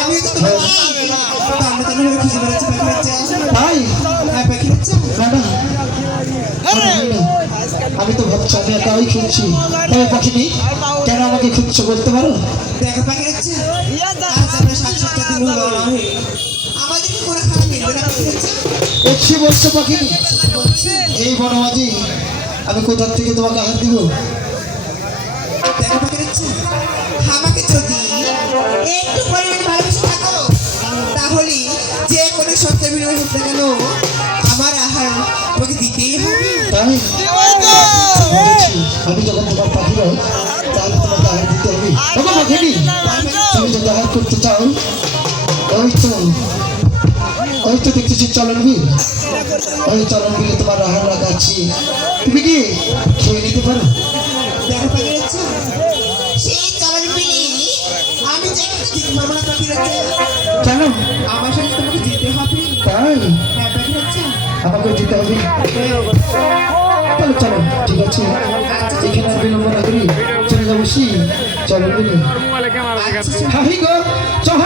আমি তো তোমার আমরা তো খুঁজে বেড়াচ্ছি পাখি বাচ্চা তাই হ্যাঁ পাখি বাচ্চা আমি তো ভাবছি আমি একাই খুঁজছি তবে পাখিনি কেন আমাকে খুঁজছো বলতে পারো? দেখো পাখি বাচ্চা আজ আমরা 7-7 দিন হলো আমাদের কি কোনো খারাপ মিলবে না পাখি বাচ্চা একশি বলছো পাখিনি এই বনমাঝি আমি কোথা থেকে তোমাকে আহার দিব? দেখো পাখি বাচ্চা আমাকে যদি একটু পরিমাণ ভালোবেসে থাকো তাহলে যে কোনো সত্য বিনিময় হোক না কেন আমার আহার তোমাকে দিতেই হবে। তাই আমি যখন তোমার পাখি নয় তাহলে তোমাকে আহার দিতে হবে। তবে পাখিনি তুমি যদি আহার করতে চাও ওই তো দেখতেছি চলন বিল, ওই চলন বিলে তোমার আহার রাখা আছে, তুমি কি খেয়ে নিতে পারো? দেখো পাখি বাচ্চা সেই চলন বিলি আমি যে দিতে পারবো না পাখি বাচ্চা কেন? আমার সাথে তোমাকে যেতে হবে। তাই হ্যাঁ পাখি বাচ্চা আমাকে যেতে হবে। তাহলে চলো ঠিক আছে এখানে আর বিলম্ব না করি চলে যাবো চলন বিলে। হাহি গো চল